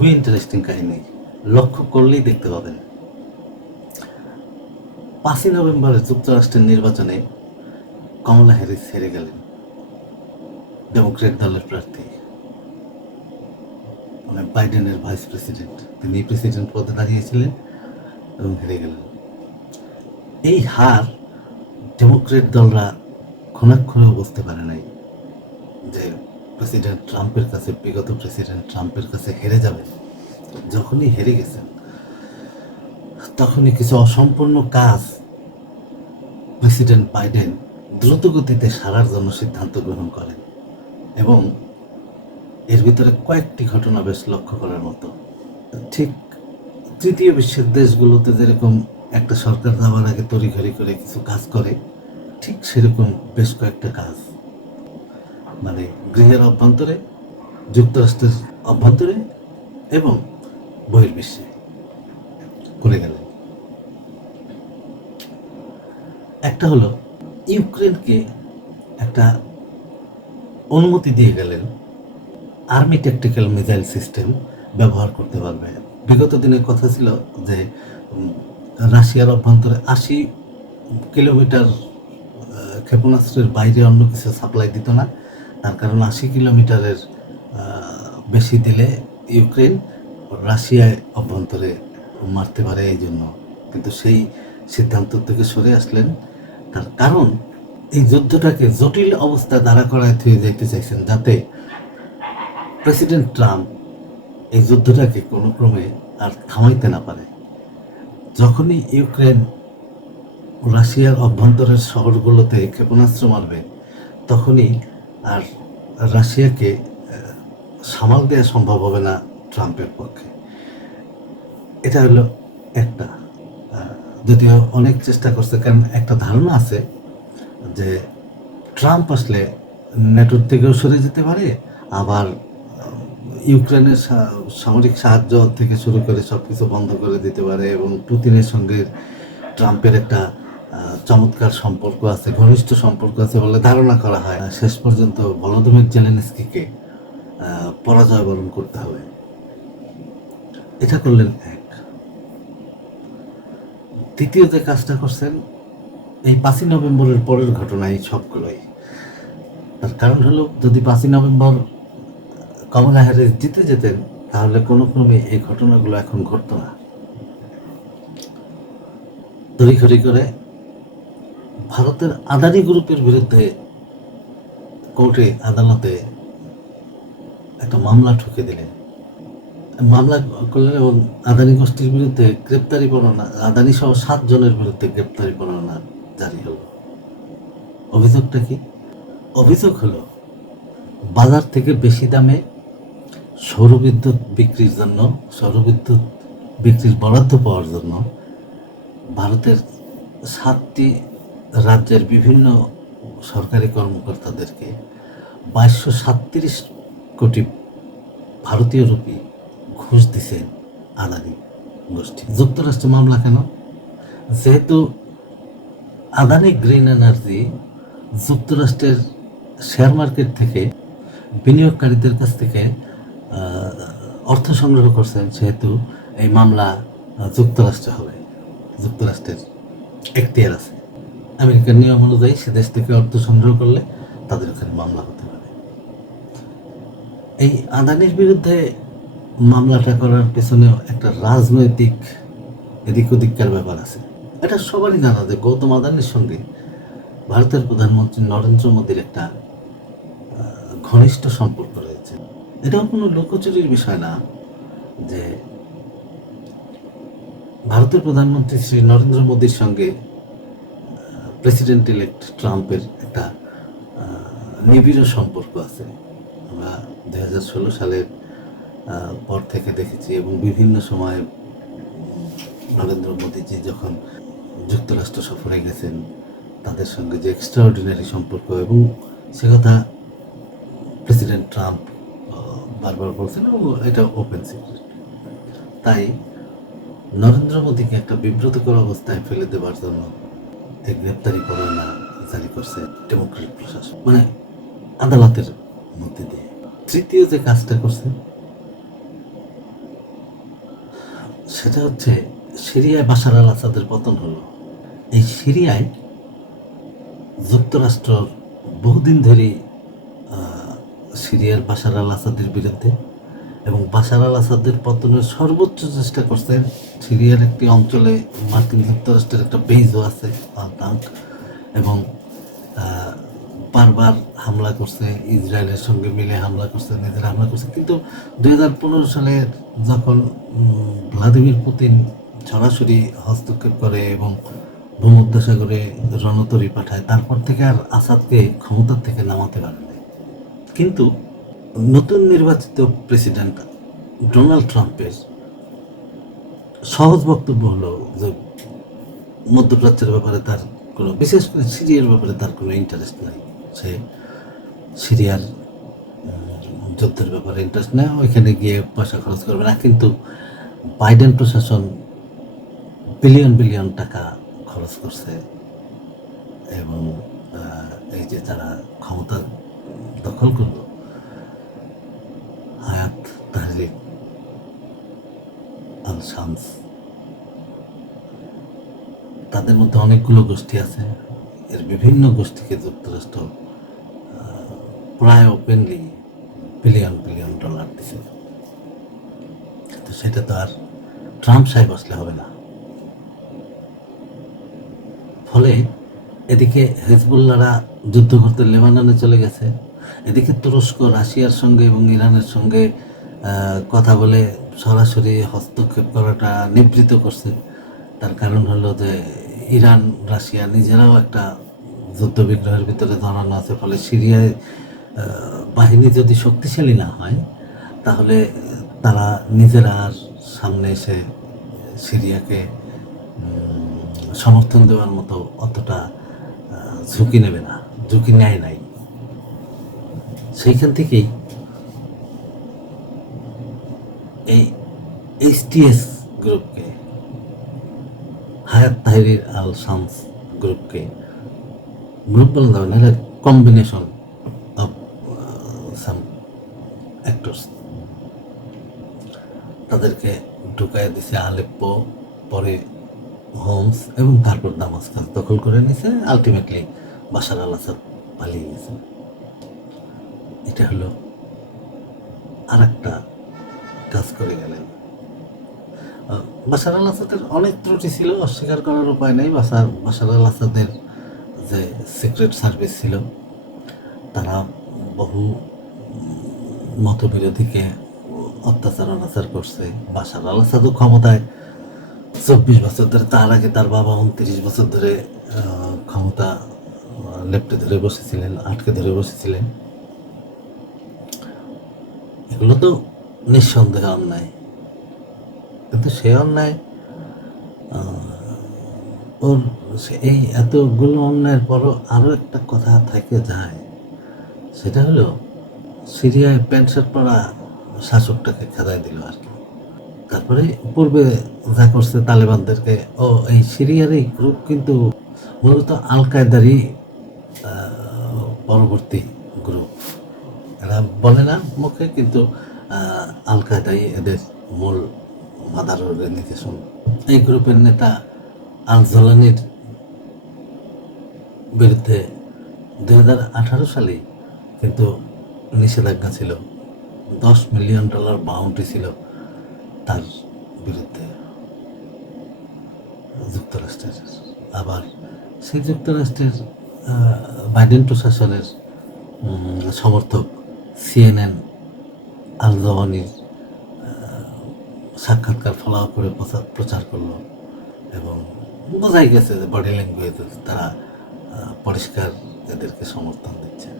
খুবই ইন্টারেস্টিং কাহিনী, লক্ষ্য করলেই দেখতে পাবেন। 5ই নভেম্বর যুক্তরাষ্ট্রের নির্বাচনে কমলা হ্যারিস হেরে গেলেন, ডেমোক্রেট দলের প্রার্থী, মানে বাইডেনের ভাইস প্রেসিডেন্ট। তিনি প্রেসিডেন্ট পদে দাঁড়িয়েছিলেন এবং হেরে গেলেন। এই হার ডেমোক্রেট দলরা ক্ষণাক্ষণেও বুঝতে পারে নাই যে প্রেসিডেন্ট ট্রাম্পের কাছে, বিগত প্রেসিডেন্ট ট্রাম্পের কাছে হেরে যাবে। যখনই হেরে গেছেন তখনই কিছু অসম্পূর্ণ কাজ প্রেসিডেন্ট বাইডেন দ্রুতগতিতে সারার জন্য সিদ্ধান্ত গ্রহণ করেন, এবং এর ভিতরে কয়েকটি ঘটনা বেশ লক্ষ্য করার মতো। ঠিক তৃতীয় বিশ্বের দেশগুলোতে যেরকম একটা সরকার যাওয়ার আগে তড়িঘড়ি করে কিছু কাজ করে, ঠিক সেরকম বেশ কয়েকটা কাজ মানে গৃহের অভ্যন্তরে, যুক্তরাষ্ট্রের অভ্যন্তরে এবং বহির্বিশ্বে করে গেলেন। একটা হলো ইউক্রেনকে একটা অনুমতি দিয়ে গেলেন আর্মি ট্যাকটিক্যাল মিসাইল সিস্টেম ব্যবহার করতে পারবে। বিগত দিনের কথা ছিল যে রাশিয়ার অভ্যন্তরে 80 কিলোমিটার ক্ষেপণাস্ত্রের বাইরে অন্য কিছু সাপ্লাই দিত না, তার কারণ 80 কিলোমিটারের বেশি দিলে ইউক্রেন রাশিয়ায় অভ্যন্তরে মারতে পারে এই জন্য। কিন্তু সেই সিদ্ধান্ত থেকে সরে আসলেন, তার কারণ এই যুদ্ধটাকে জটিল অবস্থায় দাঁড়া করায় থেকে যেতে চাইছেন, যাতে প্রেসিডেন্ট ট্রাম্প এই যুদ্ধটাকে কোনো ক্রমে আর থামাইতে না পারে। যখনই ইউক্রেন রাশিয়ার অভ্যন্তরের শহরগুলোতে ক্ষেপণাস্ত্র মারবে, তখনই আর রাশিয়াকে সামাল দেওয়া সম্ভব হবে না ট্রাম্পের পক্ষে। এটা হলো একটা, যদিও অনেক চেষ্টা করছে, কারণ একটা ধারণা আছে যে ট্রাম্প আসলে নেটোর থেকেও সরে যেতে পারে, আবার ইউক্রেনের সামরিক সাহায্য থেকে শুরু করে সব কিছু বন্ধ করে দিতে পারে, এবং পুতিনের সঙ্গে ট্রাম্পের একটা চমৎকার সম্পর্ক আছে, ঘনিষ্ঠ সম্পর্ক আছে বলে ধারণা করা হয়। শেষ পর্যন্ত ভলোদিমির জেলেনস্কিকে পরাজয় বরণ করতে হবে। এটা করলেন এক। দ্বিতীয় যে কাজটা করছেন, এই 5ই নভেম্বরের পরের ঘটনা, এই সবগুলোই। তার কারণ হলো, যদি 5ই নভেম্বর কমলা হ্যারিস জিতে যেতেন, তাহলে কোনো ক্রমে এই ঘটনাগুলো এখন ঘটতো না। তড়িঘড়ি করে ভারতের আদানি গ্রুপের বিরুদ্ধে কোর্টে, আদালতে একটা মামলা ঠুকে দিলেন, মামলা করলেন, এবং আদানি গোষ্ঠীর বিরুদ্ধে গ্রেপ্তারি পরোয়ানা, আদানি সহ 7 জনের বিরুদ্ধে গ্রেপ্তারি পরোয়ানা জারি হলো। অভিযোগটা কি? অভিযোগ হলো বাজার থেকে বেশি দামে সৌরবিদ্যুৎ বিক্রির জন্য, সৌরবিদ্যুৎ বিক্রির বরাদ্দ পাওয়ার জন্য ভারতের 7টি রাজ্যের বিভিন্ন সরকারি কর্মকর্তাদেরকে 2237 কোটি ভারতীয় রুপি ঘুষ দিছে আদানি গোষ্ঠী। যুক্তরাষ্ট্রে মামলা কেন? যেহেতু আদানি গ্রিন এনার্জি যুক্তরাষ্ট্রের শেয়ার মার্কেট থেকে বিনিয়োগকারীদের কাছ থেকে অর্থ সংগ্রহ করছেন, সেহেতু এই মামলা যুক্তরাষ্ট্রে হবে। যুক্তরাষ্ট্রের এখতিয়ার আছে, আমেরিকার নিয়ম অনুযায়ী সে দেশ থেকে অর্থ সংগ্রহ করলে তাদের ওখানে মামলা হতে পারে। এই আদানির বিরুদ্ধে মামলাটা করার পেছনেও একটা রাজনৈতিক এদিক ওদিককার ব্যাপার আছে। এটা সবারই জানা যে গৌতম আদানির সঙ্গে ভারতের প্রধানমন্ত্রী নরেন্দ্র মোদীর একটা ঘনিষ্ঠ সম্পর্ক রয়েছে। এটাও কোনো লুকোচুরির বিষয় না যে ভারতের প্রধানমন্ত্রী শ্রী নরেন্দ্র মোদীর সঙ্গে প্রেসিডেন্ট ইলেক্ট ট্রাম্পের একটা নিবিড় সম্পর্ক আছে। আমরা 2016 সালের পর থেকে দেখেছি, এবং বিভিন্ন সময় নরেন্দ্র মোদীজি যখন যুক্তরাষ্ট্র সফরে গেছেন, তাদের সঙ্গে যে এক্সট্রাঅর্ডিনারি সম্পর্ক, এবং সে কথা প্রেসিডেন্ট ট্রাম্প বারবার বলছেন, এবং এটা ওপেন সিক্রেট। তাই নরেন্দ্র মোদীকে একটা বিব্রতকর অবস্থায় ফেলে দেওয়ার জন্য এই গ্রেপ্তারি পরোয়ানা জারি করছে ডেমোক্রেট প্রশাসন, মানে আদালতের মধ্যে দিয়ে। তৃতীয় যে কাজটা করছে, সেটা হচ্ছে সিরিয়ায় বাশার আল আসাদের পতন হলো। এই সিরিয়ায় যুক্তরাষ্ট্র বহুদিন ধরে সিরিয়ার বাশার আল আসাদের বিরুদ্ধে এবং বাশার আল আসাদের পতনের সর্বোচ্চ চেষ্টা করছে। সিরিয়ার একটি অঞ্চলে মার্কিন যুক্তরাষ্ট্রের একটা বেইজও আছে আল-তাঙ্ক, এবং বারবার হামলা করছে, ইসরায়েলের সঙ্গে মিলে হামলা করছে, নিজেরা হামলা করছে। কিন্তু 2015 সালে যখন ভ্লাদিমির পুতিন সরাসরি হস্তক্ষেপ করে এবং ভূমধ্যসাগরে রণতরী পাঠায়, তারপর থেকে আর আসাদকে ক্ষমতার থেকে নামাতে পারেনি। কিন্তু নতুন নির্বাচিত প্রেসিডেন্ট ডোনাল্ড ট্রাম্পের সহজ বক্তব্য হলো যে মধ্যপ্রাচ্যের ব্যাপারে তার কোনো, বিশেষ করে সিরিয়ার ব্যাপারে তার কোনো ইন্টারেস্ট নাই। সে সিরিয়ার যুদ্ধের ব্যাপারে ইন্টারেস্ট নেয়, ওইখানে গিয়ে পয়সা খরচ করবে না। কিন্তু বাইডেন প্রশাসন বিলিয়ন বিলিয়ন টাকা খরচ করছে, এবং এই যে যারা ক্ষমতা দখল করলো, হায়াত তাহরির আল শামস, তাদের মধ্যে অনেকগুলো গোষ্ঠী আছে। এর বিভিন্ন গোষ্ঠীকে যুক্তরাষ্ট্র প্রায় ওপেনলি বিলিয়ন বিলিয়ন ডলার দিছে। তো সেটা তো আর ট্রাম্প সাহেব আসলে হবে না। ফলে এদিকে হিজবুল্লাহরা যুদ্ধ করতে লেবাননে চলে গেছে, এদিকে তুরস্ক রাশিয়ার সঙ্গে এবং ইরানের সঙ্গে কথা বলে সরাসরি হস্তক্ষেপ করাটা নিবৃত্ত করছে। তার কারণ হলো যে ইরান রাশিয়া নিজেরাও একটা যুদ্ধ বিগ্রহের ভিতরে ধরানো আছে। ফলে সিরিয়ায় বাহিনী যদি শক্তিশালী না হয়, তাহলে তারা নিজেরা আর সামনে এসে সিরিয়াকে সমর্থন দেওয়ার মতো অতটা ঝুঁকি নেবে না, ঝুঁকি নেয় নাই। সেইখান থেকেই এই HTS গ্রুপকে, হায়াত তাহরির আল শামস গ্রুপকে, গ্রুপ বলা যাবে না, কম্বিনেশন অফ সাম অ্যাক্টরস, তাদেরকে ঢুকাই দিছে আলেপ্পো, পরে হোমস, এবং তারপর দামাস্কাস দখল করে নিয়েছে। আলটিমেটলি বাশার আল আসাদ পালিয়ে গেছে। এটা হলো আর একটা কাজ করে গেলেন। বাশার আল আসাদের অনেক ত্রুটি ছিল, অস্বীকার করার উপায় নেই। বাশার আল আসাদের যে সিক্রেট সার্ভিস ছিল, তারা বহু মতবিরোধীকে অত্যাচার অনাচার করছে। বাশার আল আসাদও ক্ষমতায় 24 বছর ধরে, তার আগে তার বাবা 29 বছর ধরে ক্ষমতা লেপ্টে ধরে বসেছিলেন, আটকে ধরে বসেছিলেন। এগুলো তো নিঃসন্দেহে অন্যায়, কিন্তু সে অন্যায় ওর এই এতগুলো অন্যায়ের পরও আরও একটা কথা থেকে যায়। সেটা হলো সিরিয়ায় প্যান্ট শার্ট পরা শাসকটাকে খেদায় দিল আর কি। তারপরে পূর্বে যা করছে তালেবানদেরকে, এই সিরিয়ার এই গ্রুপ কিন্তু মূলত আল কায়দারই পরবর্তী গ্রুপ। এরা বলে না মুখে, কিন্তু আল কায়দাই এদের মূল মাদার অর্গানাইজেশন। এই গ্রুপের নেতা আল জলানির বিরুদ্ধে 2018 সালে কিন্তু নিষেধাজ্ঞা ছিল, $10 মিলিয়ন বাউন্ডারি ছিল তার বিরুদ্ধে যুক্তরাষ্ট্রের। আবার সেই যুক্তরাষ্ট্রের বাইডেন প্রশাসনের সমর্থক CNN আল জওয়ানির সাক্ষাৎকার ফলাও করে প্রচার করলো, এবং বোঝাই গেছে যে বডি ল্যাঙ্গুয়েজে তারা পরিষ্কার এদেরকে সমর্থন দিচ্ছে।